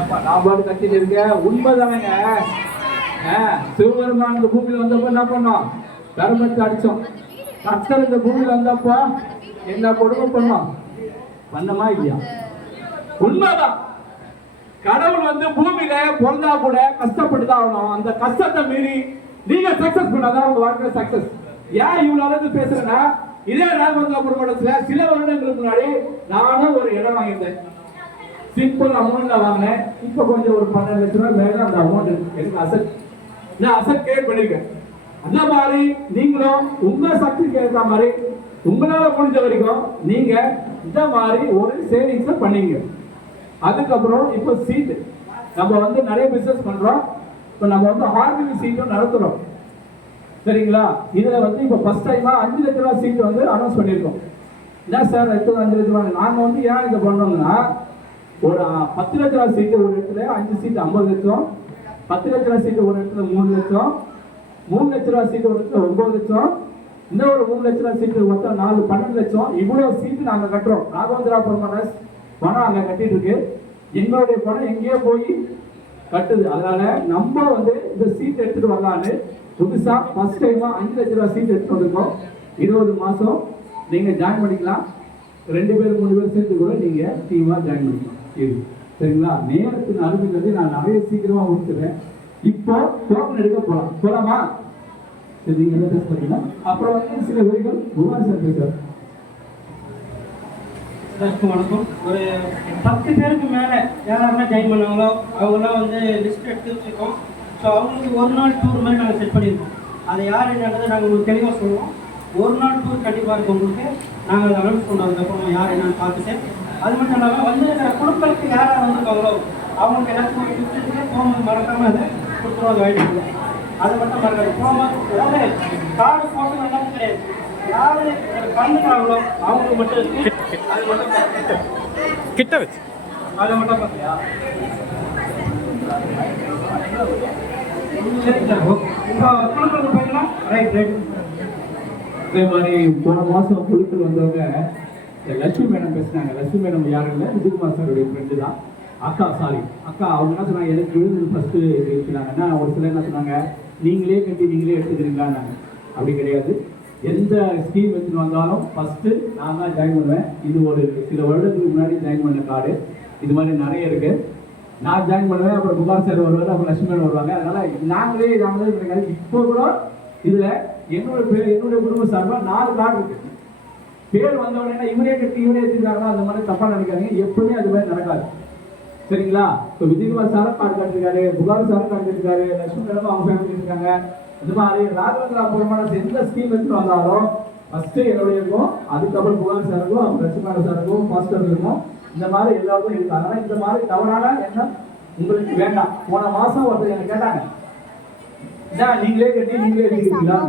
நான் பாட்டு கட்டிட்டு இருக்கேன். உண்மைதானேங்க. சிவபெருமான் இந்த பூமியில வந்தப்போ என்ன பண்ணோம்? தர்மத்தை அடிச்சோம். கர்த்தர் இந்த பூமியில வந்தப்போ என்ன கொடுமை பண்ணோம்? பண்ணமா இல்லையா? உண்மைதான். கடவுள் வந்து பூமியில பிறந்தா கூட கஷ்டப்பட்டுதான் ஆகணும். அந்த கஷ்டத்தை மீறி நீங்க சக்சஸ் பண்ணாதான் உங்க வாழ்க்கையில சக்சஸ். ஏன் இவ்வளவு அளவுக்கு பேசுறேன்னா, இதே ராகவேந்திராபுரம் மடத்துல சில வருடங்களுக்கு முன்னாடி நானும் ஒரு இடம் வாங்கியிருந்தேன். சிம்பிள் அமௌண்ட்ல வாங்கினேன். இப்ப கொஞ்சம் ஒரு 12 லட்சம் ரூபாய் மேல அந்த அமௌண்ட் எனக்கு அசட். நான் அசட் கிரியேட் பண்ணிருக்கேன். அந்த மாதிரி நீங்களும் உங்க சக்திக்கு ஏற்ற மாதிரி உங்களால முடிஞ்ச வரைக்கும் நீங்க இந்த மாதிரி ஒரு சேவிங்ஸ் பண்ணீங்க. அதுக்கப்புறம் இப்போ சீட் நம்ம வந்து நிறைய பிசினஸ் பண்றோம். இப்போ நம்ம வந்து ஆர்பிவி சீட்டும் நடத்துறோம். சரிங்களா? இதுல வந்து இப்போ ஃபர்ஸ்ட் டைமா 5 லட்ச ரூபாய் சீட் வந்து அனௌன்ஸ் பண்ணியிருக்கோம். என்ன சார் இப்போ 5 லட்ச ரூபாய்? நாங்க வந்து ஏன் இதை பண்றோம்னா, ஒரு 10 லட்ச ரூபாய் சீட்டு ஒரு இடத்துல 5 சீட் 50 லட்சம், 10 லட்ச ரூபாய் சீட்டு ஒரு இடத்துல 3 லட்சம், 3 லட்ச ரூபாய் சீட்டு ஒரு இடத்துல 9 லட்சம், இன்னொரு 3 லட்ச ரூபாய் சீட்டு மொத்தம் 12 லட்சம். இவ்வளவு சீட்டு நாங்க கட்டுறோம். ராகவேந்திராபுரம் பணம் அங்க கட்டிட்டு இருக்கு. எங்களுடைய பணம் எங்கேயோ போய் கட்டுது. அதனால நம்ம வந்து இந்த சீட் எடுத்துட்டு வரலான்னு புதுசா ஃபர்ஸ்ட் டைமா 5 லட்ச ரூபாய் சீட் எடுத்துட்டு வந்திருக்கோம். 20 மாசம் நீங்க ஜாயின் பண்ணிக்கலாம். 2 பேர் 3 பேர் சேர்த்து கூட நீங்க டீமா ஜாயின் பண்ணிக்கலாம். சரிங்களா? நேரத்தின் அருமையிலிருந்து நான் நிறைய சீக்கிரமா முடிச்சிடுறேன். இப்போ டோக்கன் எடுக்க போலாமா? சரி, நீங்க என்ன டெஸ்ட் பண்ணீங்கன்னா அப்புறம் வந்து சில வரிகள் குமார் சார் பேசுறாரு. வணக்கம். ஒரு 10 பேருக்கு மேலே யாராருன்னா ஜாயின் பண்ணாங்களோ அவங்களாம் வந்து லிஸ்ட் எடுத்து வச்சுருக்கோம். ஸோ அவங்களுக்கு ஒரு நாள் டூர் மாதிரி நாங்கள் செட் பண்ணியிருக்கோம். அதை யார் என்னன்றதை நாங்கள் உங்களுக்கு தெளிவாக சொல்லுவோம். ஒரு நாள் டூர் கண்டிப்பாக இருக்கும் உங்களுக்கு. நாங்கள் அதை அனௌன்ஸ் பண்ணுறதுக்கப்புறம் யார் என்னன்னு பார்த்துட்டு, அது மட்டும் இல்லாமல் வந்து குழுக்களுக்கு யார் யார் வந்துருக்காங்களோ அவங்களுக்கு எல்லாத்துக்கும் ஒரு கிஃப்ட்டு போகும்போது மறக்காமல் அதை கொடுத்துருவோம். அதை வாங்கிட்டு அது மட்டும் மறக்காது. போகும்போது அதாவது கார்டு போட்டு எல்லாத்துக்கும் கிடையாது. யாரு கலந்துக்கிறாங்களோ அவங்களுக்கு மட்டும் அது மட்டும் கிட்ட வச்சு அதை மட்டும் பார்த்தியா? சரி சார். இப்போ குழுக்களுக்கு போயிடலாம். ரைட். அதே மாதிரி போன மாசம் குழுக்கள் வந்தவங்க லட்சுமி மேடம் பேசினாங்க. லட்சுமி மேடம் யாரும் இல்லை, விஜயகுமார் சாருடைய ஃப்ரெண்டு தான். அக்கா அவங்க என்ன சொன்னாங்க, எனக்கு விழுந்து ஃபர்ஸ்ட் இருக்கிறாங்கன்னா, ஒரு சிலர் என்ன சொன்னாங்க, நீங்களே கட்டி நீங்களே எடுத்துக்கிறீங்களான்னாங்க. அப்படி கிடையாது. எந்த ஸ்கீம் எடுத்துட்டு வந்தாலும் ஃபர்ஸ்ட்டு நான் தான் ஜாயின் பண்ணுவேன். இது ஒரு சில வருடத்துக்கு முன்னாடி ஜாயின் பண்ண கார்டு. இது மாதிரி நிறைய இருக்கு. நான் ஜாயின் பண்ணுவேன். அப்புறம் புகார் சார் வருவார், அப்புறம் லட்சுமி மேடம் வருவாங்க. அதனால நாங்களே இருக்காங்க. இப்போ கூட இதுல என்னுடைய குடும்ப சார்பாக 4 கார்டு இருக்கு. பேர் வந்தவொடனே இவரே கட்டி இவரே எடுத்துருக்காங்களா, அந்த மாதிரி தப்பா நினைக்காதீங்க. எப்பவுமே அது மாதிரி நடக்காது. சரிங்களா? இப்போ விஜயகுமார் சாரும் கார்டு காட்டிருக்காரு, புகார் சாரும் காட்டிருக்காரு, லட்சுமி மேடம் அவங்க ஃபேமிலி இருக்காங்க. இந்த மாதிரி ராகவேந்திராபுரம் எந்த ஸ்கீம் எடுத்து வந்தாலும் ஃபர்ஸ்ட் என்னுடைய இருக்கும், அதுக்கப்புறம் புகார் சாருக்கும், அப்புறம் லட்சுமி சாருக்கும், பாஸ்டர் இருக்கும். இந்த மாதிரி எல்லாருக்கும் இருக்கு. அதனால இந்த மாதிரி தவறான எண்ணம் உங்களுக்கு வேண்டாம். போன மாசம் ஒருத்தர் என்ன கேட்டாங்க, நீங்களே கட்டி நீங்களே எடுத்துக்கிறீங்களா,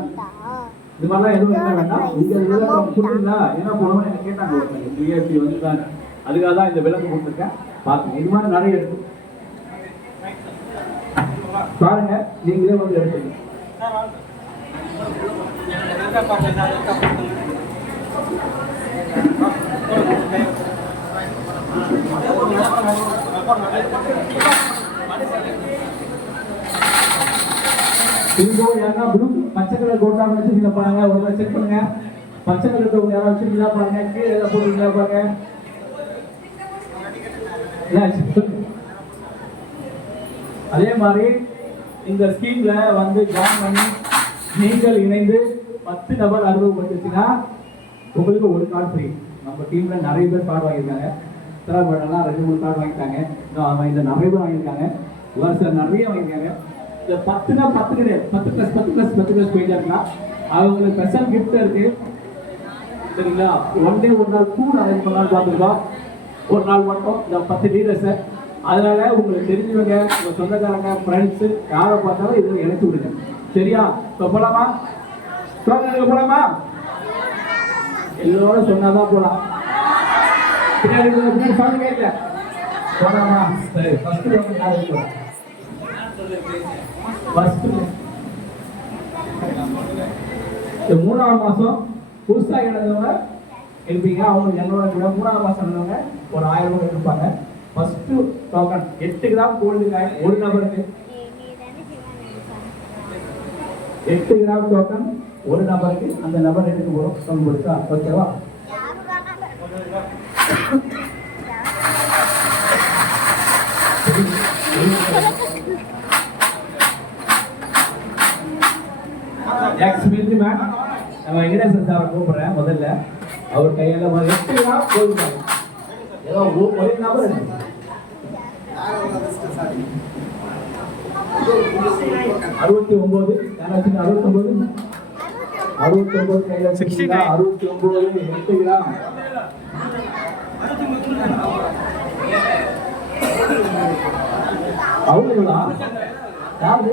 இது மாதிரிலாம் எதுவும் என்ன வேண்டாம், இந்த விளக்கம் கொடுத்தீங்களா, என்ன போனோம்னு என்ன கேட்டாங்க. பிஏபி வந்துட்டாங்க. அதுக்காக தான் இந்த விளக்கம் கொடுத்துருக்கேன். பாருங்க, இது மாதிரி நிறைய இருக்கு. பாருங்க, நீங்களே வந்து எடுத்துங்க. பச்சை கலர் கோட்டா வச்சிருக்கீங்க பாருங்க, ஒரு செக் பண்ணுங்க. பச்சை கலர் கோட்டா யாராவது வச்சிருக்கீங்களா பாருங்க, கீழே ஏதாவது போட்டுருக்கீங்களா பாருங்க. அதே மாதிரி இந்த ஸ்கீம்ல வந்து ஜாயின் பண்ணி நீங்கள் இணைந்து 10 நபர் அறிமுகப்பட்டுச்சுன்னா உங்களுக்கு ஒரு கார்டு ஃப்ரீ. நம்ம டீம்ல நிறைய பேர் கார்டு வாங்கியிருக்காங்க. சிலர்லாம் 2-3 கார்டு வாங்கிட்டாங்க. இந்த நிறைய பேர் வாங்கியிருக்காங்க. ஒரு சிலர் நிறைய வாங்கியிருக்காங்க. இந்த 10னா 10 கிடையாது, 10+10+10+ போயிட்டே இருக்கலாம். அவங்களுக்கு ஸ்பெஷல் கிஃப்ட் இருக்கு. சரிங்களா? ஒன் டே ஒரு நாள் டூர் அரேஞ்ச் பண்ணலாம்னு பார்த்துருக்கோம். ஒரு நாள் மட்டும் இந்த 10 லீடர்ஸை. அதனால உங்களுக்கு தெரிஞ்சவங்க, உங்க சொந்தக்காரங்க, ஃப்ரெண்ட்ஸு யாரை பார்த்தாலும் இதில் இணைச்சு விடுங்க. சரியா? இப்போ போலாமா? போலாமா? எல்லோட சொன்னாதான் போலாம். பின்னாடி சொல்லுங்க இல்லை போலாமா? சரி, ஃபர்ஸ்ட் மூணாவது மாசம் புதுசா இணைந்தவங்க இருப்பீங்க. அவங்க என்னோட 3ஆவது மாசம் இருந்தவங்க ஒரு 1000 ரூபாய் இருப்பாங்க. First token 8 gram gold coin ஒரு நபருக்கு 8 கிராம் டோக்கன் ஒரு நபருக்கு அந்த நபர் எடுக்க போறோம் சொல்லி கொடுத்தா ஓகேவா எக்ஸ் மில்ட்ரி மேன் நம்ம வெங்கடேசன் சாரை கூப்பிடுறேன் முதல்ல அவர் கையில 8 கிராம் கோல்டு காயின் ஏதோ ஒரு நபர் இருக்கு 69 யாராச்சும் 69 கையில 69 8 கிராம் அவங்களா யாரு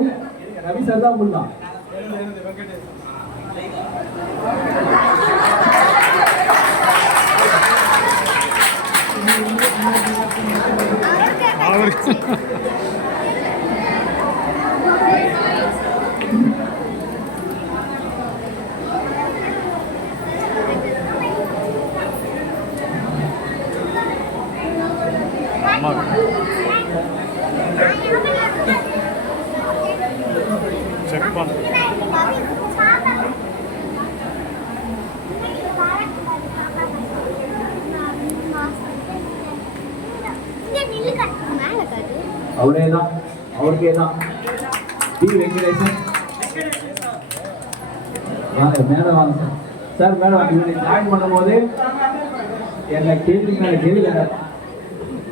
ரவி சார் தான் உள்ளான் செக் பண்ணு அவரே தான் அவருக்கே தான் டி வெங்கடேசன் வாங்க மேலே வாங்க சார் மேலே வாங்க இவரை ஜாயின் பண்ணும்போது என்ன கேள்வி மேலே கேள்வி கேட்டார்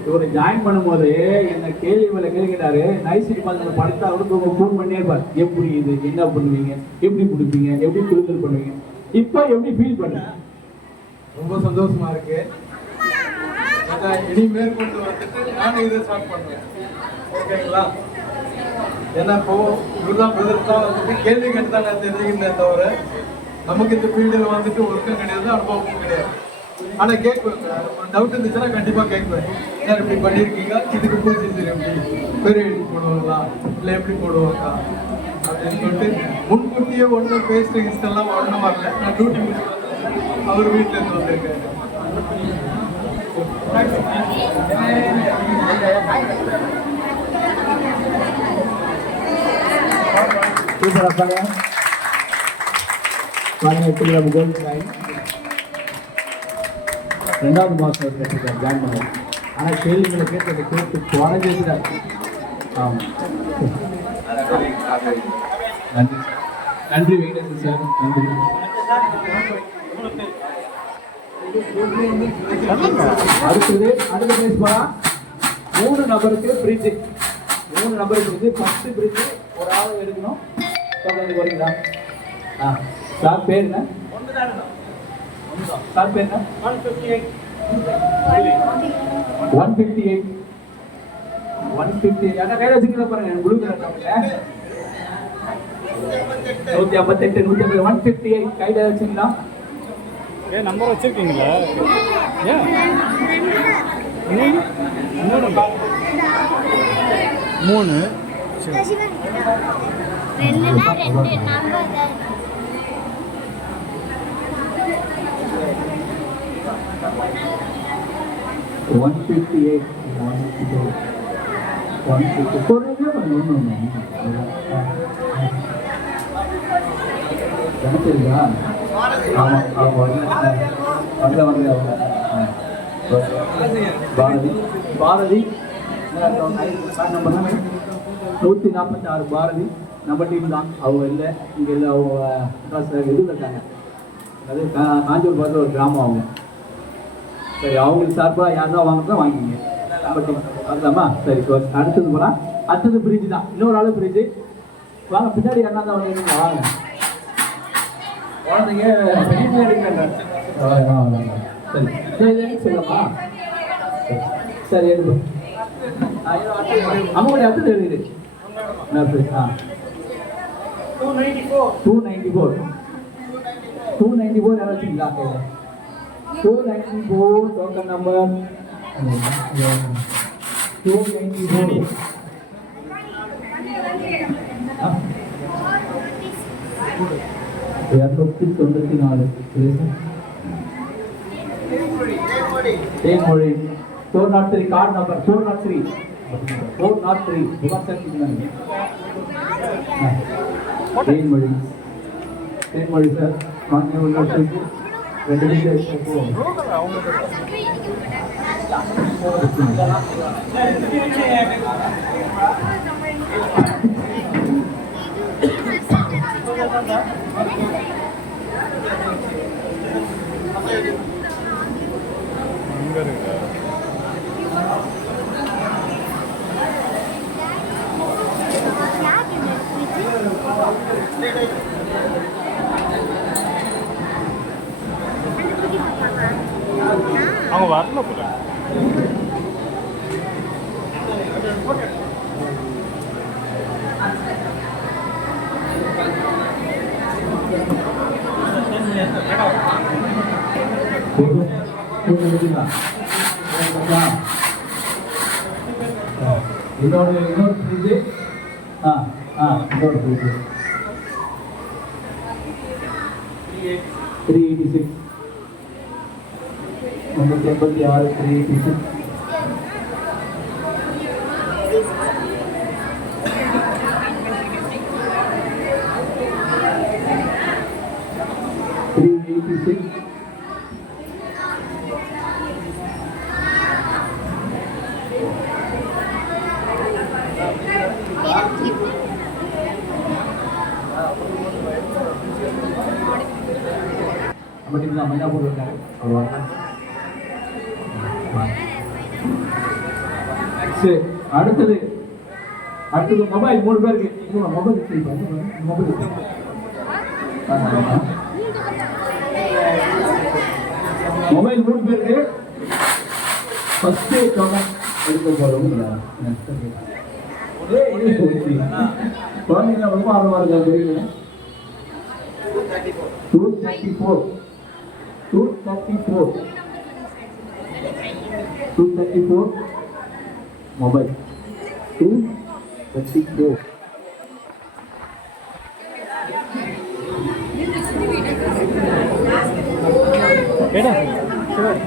இவரை ஜாயின் பண்ணும்போது என்ன கேள்வி மேலே கேட்கிறாரு நைசிட்டி பார்த்து படத்தை அவருக்கு உங்க ஃபோன் பண்ணியே இருப்பார் எப்படி இது என்ன பண்ணுவீங்க எப்படி கொடுப்பீங்க எப்படி குழுதல் பண்ணுவீங்க இப்போ எப்படி ஃபீல் பண்ணுங்க ரொம்ப சந்தோஷமா இருக்கு இனி மேற்கொண்டு வந்துட்டு நானும் இதை ஸ்டார்ட் பண்ணுவேன் ஓகேங்களா ஏன்னா இப்போ இவர்தான் பிரதர் தான் வந்துட்டு கேள்வி கேட்டு தான் நான் தெரிஞ்சுக்கிட்டேன் தவிர நமக்கு இந்த ஃபீல்டில் வந்துட்டு ஒர்க்கும் கிடையாது அனுபவமும் கிடையாது ஆனால் கேட்குவேன் ஒரு டவுட் இருந்துச்சுன்னா கண்டிப்பாக கேட்குவேன் சார் இப்படி பண்ணியிருக்கீங்க இதுக்கு ப்ரொசீஜர் எப்படி பெரிய எழுதி போடுவாங்களா இல்லை எப்படி போடுவாங்க அப்படின்னு சொல்லிட்டு முன்கூட்டியே ஒன்றும் பேஸ்ட் கிஸ்டெல்லாம் ஒன்றும் வரல நான் டியூட்டி முடிச்சு அவர் வீட்டில் இருந்து வந்திருக்காரு சூப்பரா பாருங்க 8 கிராம் கோல்டு காயின் 2வது மாதம் கேட்டிருக்காரு ஜாயின் பண்ண ஆனால் கேள்விகளை கேட்டு கேட்டு குறைஞ்சிருக்கிறார் ஆமாம் நன்றி நன்றி வெங்கடேசன் சார் நன்றி அடுத்த பிரைஸ் போனா 3 நபருக்கு ஃப்ரிட்ஜ் 3 நபருக்கு 10 ஃப்ரிட்ஜ் ஒரு ஆள் எடுக்கணும் சொல்லுங்க வரீங்களா சார் பேர் என்ன சார் பேர் என்ன 158 அண்ணா கையில் வச்சுக்கிற பாருங்க எனக்கு ப்ளூ கலர் கம்பெனி 158 158 கையில் வச்சுக்கலாம் நம்பர் வச்சிருக்கீங்களா ஏன் இன்னொரு 3 தெரியுதா பாரதி பாரதி நம்பர் 146 பாரதி நம்ம டீம் தான் அவங்க இல்லை இங்கே இல்லை அவங்க இதில் இருக்காங்க அது காஞ்சூர் பார்த்து ஒரு கிராமம் அவங்க சரி அவங்களுக்கு சார்பாக யார் தான் வாங்குறதா வாங்கிங்க நம்ம டீம் அதுலாமா சரி அடுத்தது போகலாம் அடுத்தது ஃப்ரிட்ஜ் தான் இன்னொரு ஆளு ஃப்ரிட்ஜு வாங்க பின்னாடி என்ன தான் வந்து வாங்க குழந்தைங்க சரி சரி சொல்லமா சரி எடுத்து அம்மாவுடைய அடுத்தது எழுதிடு 294 யாரும் வச்சுங்களா 294 token number 294 294 Thenmozhi 403 card number 403 403 புகார் சார் தேன்மொழி தேன்மொழி சார் மாநில உள்ளாட்சிக்கு 2 நிமிஷம் அங்கே இருக்கா அவங்க வரல போல இன்னொரு ஃப்ரிட்ஜு இன்னொரு ஃப்ரிட்ஜு 386 386 386 386 நம்ம டீம் தான் மயிலாப்பூர் இருக்காரு அவர் வரலாம். சரி அடுத்தது மொபைல் 3 பேருக்கு மொபைல் மொபைல் மொபைல் 3 பேருக்கு ஃபர்ஸ்ட் டோக்கன் எடுக்க போறோம். குழந்தைங்க ரொம்ப ஆர்வமா இருக்காங்க. 234 mobile 234 ஏடா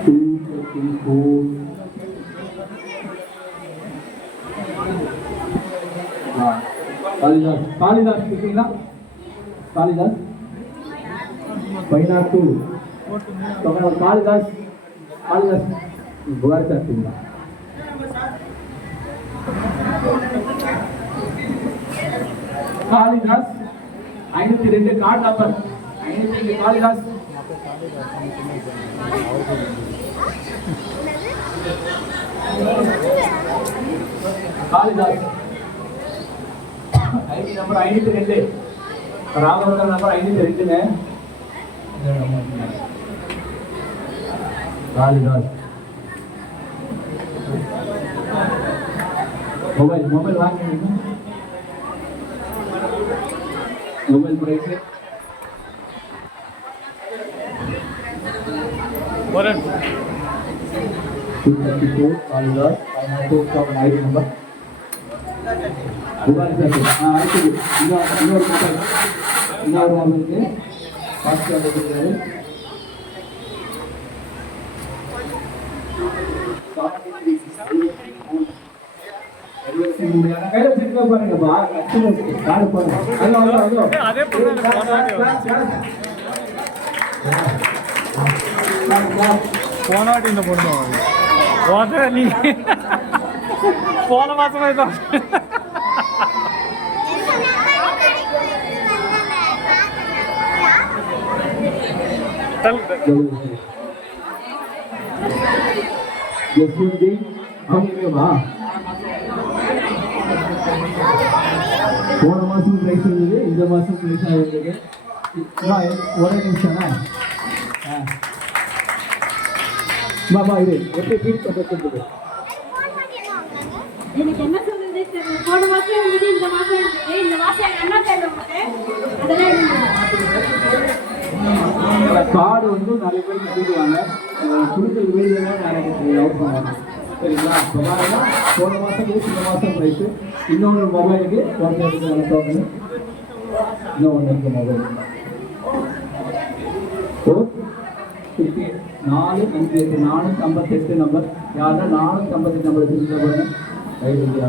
234 காளிதாஸ் இருக்கீங்களா? காளிதாஸ் பைனாட்டு காளிதாஸ் புகார் சாப்பிட்டீங்களா? Kalidas 502 card number 502 Kalidas Kalidas ID number 502 Raghavan number 502 Kalidas mobile வாங்கினீங்க மொபைல் பிரைஸ் வரேன் 234 காளிதாஸ் ஐடி நம்பர் புகார் சார் அடுத்தது இன்னொரு மொபைலுக்கு ஃபர்ஸ்ட் எடுத்துக்கிறாரு கையில வச்சுக்க பாருங்கப்பா காடு பாருங்க அதே போனாட்டி இந்த பொண்ணு போத நீ போன மாசமே தான் போன மாசம் பிரைஸ் இருந்தது இந்த மாசம் பிரைஸ் ஆகிருக்கு. ஒரே நிமிஷம் பாபா இது எப்படி ஃபீல் பண்ணுறது? எனக்கு என்ன சொல்றது தெரியல. போன மாசம் இருந்தது, இந்த மாசம் இருந்தது. இந்த மாசம் எங்க அண்ணா பேர் வந்துட்டு அதெல்லாம் கார்டு வந்து நிறைய பேர் கொடுத்துருவாங்க. கொடுக்குற வீடியோலாம் நிறைய பேர் லவ் பண்ணுவாங்க. சரிங்களா? இப்போ பாருங்க போன மாதம் இந்த மாதம் ப்ரைஸு இன்னொன்று மொபைலுக்கு ஒருத்தருக்கு அனுப்பணும். இன்னொன்று இருக்குது மொபைல் 458 458 நம்பர் யாருன்னா 458 நம்பர் வச்சுருக்க பாருங்க ஐடியா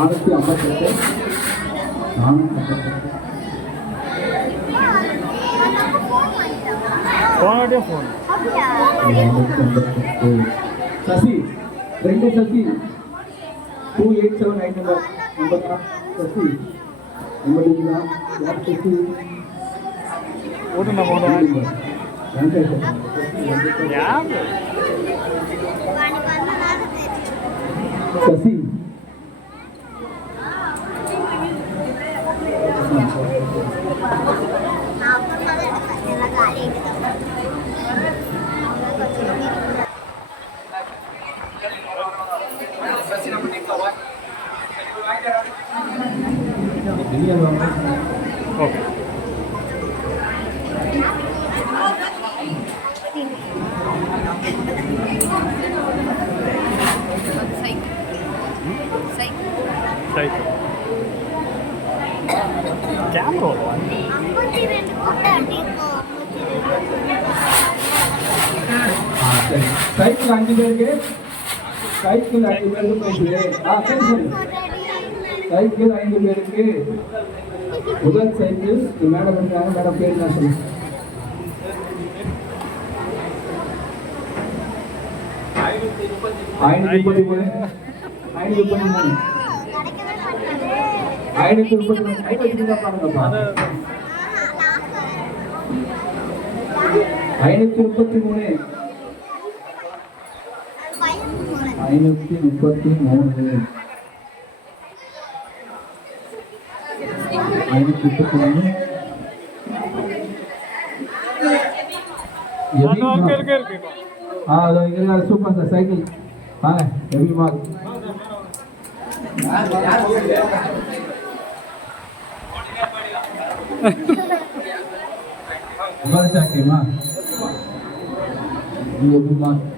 658 458 போனாட்டியே phone Sasi 2 Sasi 2879 number Sasi number இல்ல யார் சசி ஓட்டுனா போனோம் யார் Sasi okay cycle camera cycle 5 பேருக்கு சைக்கிள் 5 பேருக்கு போயிட்டு சரி சரி சைக்கிள் 5 பேருக்கு முதல் சைக்கிள் மேடம் இருக்காங்க மேடம் பேர் என்ன சொல்லுங்க 533 இருக்கு சூப்பர் சார் சைக்கிள் வாங்க ஹெவி மார்க் சாக்கியமா ஹெவி மார்க்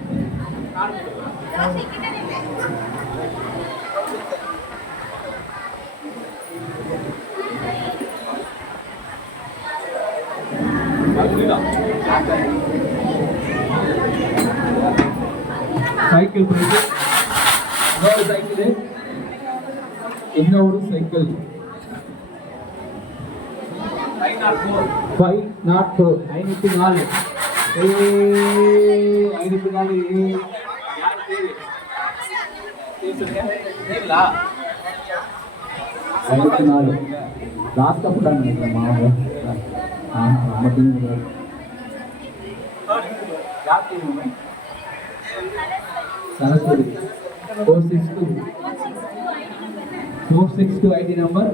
சைக்கிள் போயிட்டு இன்னொரு சைக்கிள் 504 504 லாஸ்ட் அப் தான் நினைக்கிறேன் மாவு நம்ம டீம் யார் team Saraswathi 462 ID number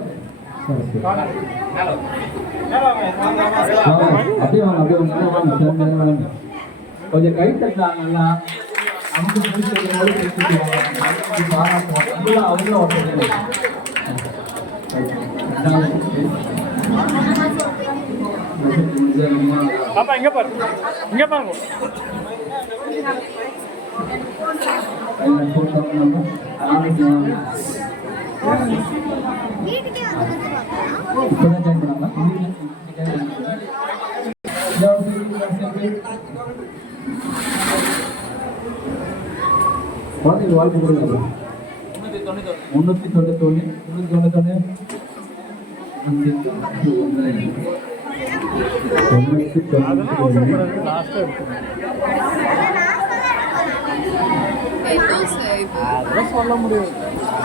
Saraswathi அப்படியே வாங்க கொஞ்சம் கை தட்டாங்கன்னா நமக்கு பிடிச்சதோடு பாப்பா இங்க பாருங்க வாழ்க்கை கொடுங்க 391 அதெல்லாம் அவசரப்படாது லாஸ்ட்டாக இருக்கும் அதெல்லாம் சொல்ல முடியாது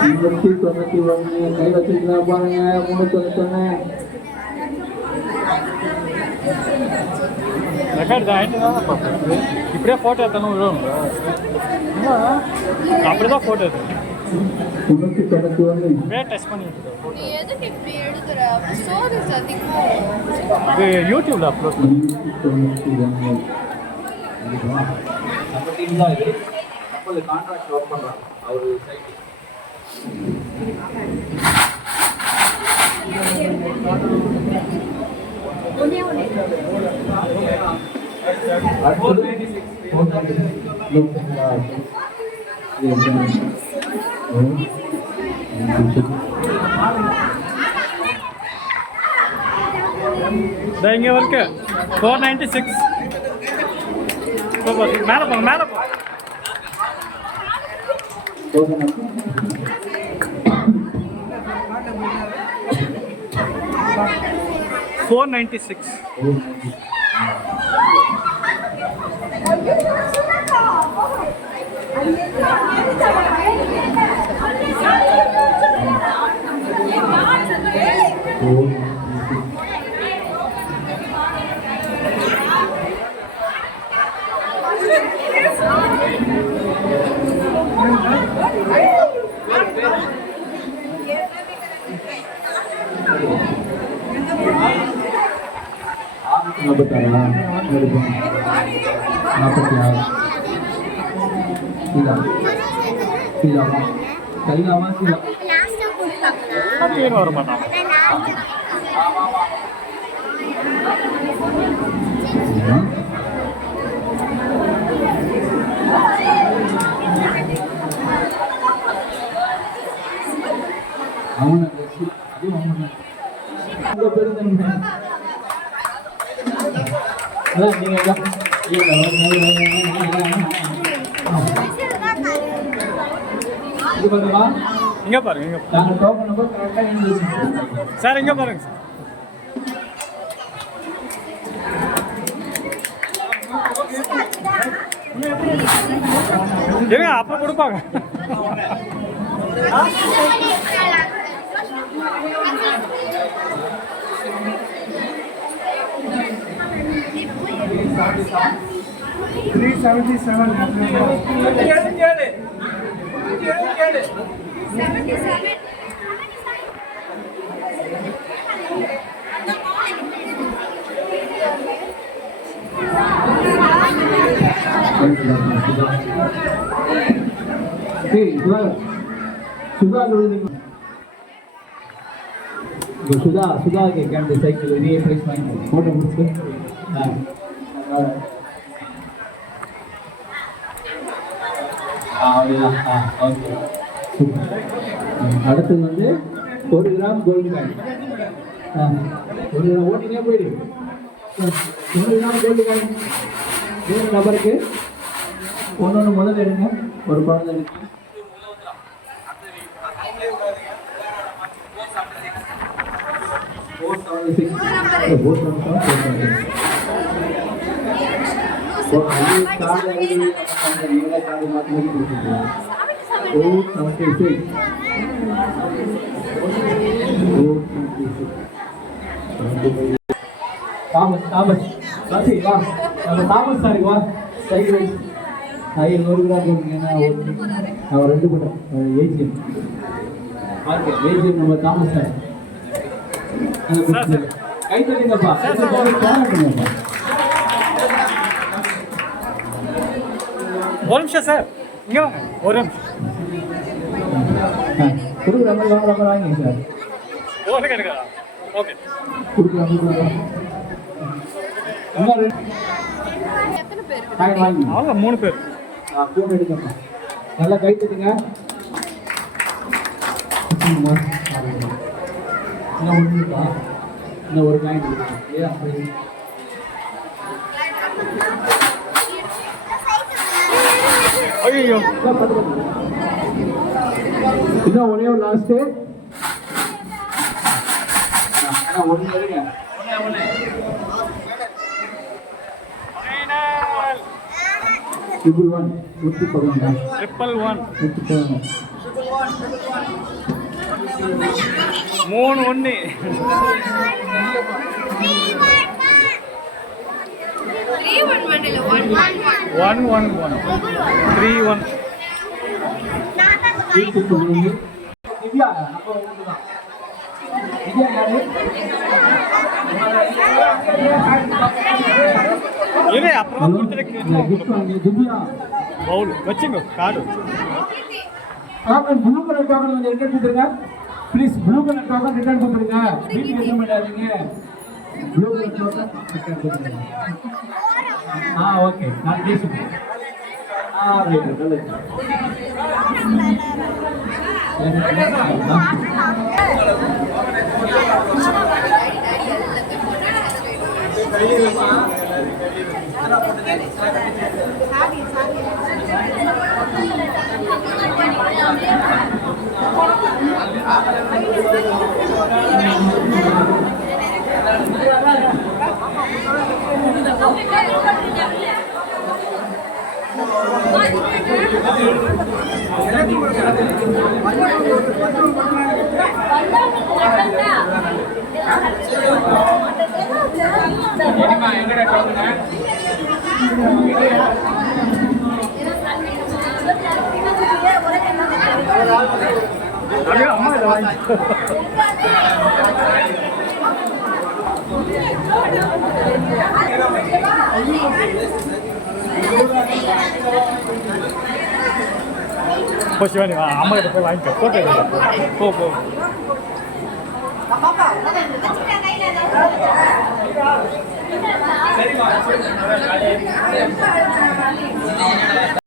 391 கை வச்சுக்கலாம் பாருங்க 391 ரெக்கார்டு ஆகிட்டு தான் பார்ப்பேன் இப்படியே ஃபோட்டோ எடுத்தாலும் விழுவும் அப்படி தான் ஃபோட்டோ எடுத்தேன் 391 இப்படியே டச் பண்ணிட்டு நீ எதுக்கு இப்படி எடுக்கிற ஸ்டோரிஸ் அதிகமாக இது யூடியூப்ல அப்லோட் பண்ணி 391 நம்ம டீம் தான் இது நம்ம கான்ட்ராக்ட் ஒர்க் பண்றாங்க அவர் சைட் இங்கே இருக்கு 496 சூப்பர் மேலே போங்க $496. बताया मेरे को 46 सीधा कलियामा सीधा Clean வரமாட்டான். அவன அது அவன அந்த பெருந்தன்மை அதான் நீங்க இது பண்ணுவா இங்க பாருங்க, இங்க பாருங்க. நாங்க டோக்கன் நம்பர் கரெக்டா எழுதி சார் இங்க பாருங்க சார். இருங்க அப்புறம் கொடுப்பாங்க. सुधा के कैंड साइकिल ये प्राइस वांगी फोटो मुझको ஓகே அடுத்தது வந்து 1 கிராம் கோல்டு காயின் 1 கிராம் ஓட்டினே போயிடு 1 கிராம் கோல்டு காயின் 3 நபருக்கு ஒன்னொன்று முதல்ல எடுங்க ஒரு குழந்தை எடுங்க தாமஸ் சாரி வா நம்ம தாமஸ் சாரி வா சைக்கிள் ஐயோ 100 கிராம் போடுங்க அவர் 2 கூட ஏஜிஎம் ஓகே ஏஜிஎம் நம்ம தாமஸ் சார் கை தட்டிங்கப்பா ஒரு நிமிஷம் சார் இங்க வாங்க ஒரு நிமிஷம் கொடுக்குற மாதிரி வாங்க சார் ஓகே எடுக்கிறா ஓகே கொடுக்குற வாங்கி அவங்க 3 பேர் ஃபோன் எடுங்கப்பா நல்லா கை தட்டுங்க இன்னும் ஒரு காயின் ஏன் அப்படி ஐயோ இன்னும் ஒரே ஒரு லாஸ்ட்டு ஒன்று எடுங்க ட்ரிபிள் 1 111 3 1 3 1 திவ்யா அப்போ தான் திவ்யா யாரு இரு அப்புறம் கொடுத்துருக்கு திவ்யா பவுல் வச்சுங்க card token blue colour token வந்து ரிட்டர்ன் கொடுத்துருங்க please blue colour token return கொடுத்துருங்க வீட்டுக்கு எடுக்க மாட்டாதீங்க ப்ளூ கலர் டோக்கன் ரிட்டர்ன் கொடுத்துருங்க ஓகே நான் பேசுகிறேன் ரைட் நல்லது 不喜欢你吗？阿妈也会玩你，过这个。不不。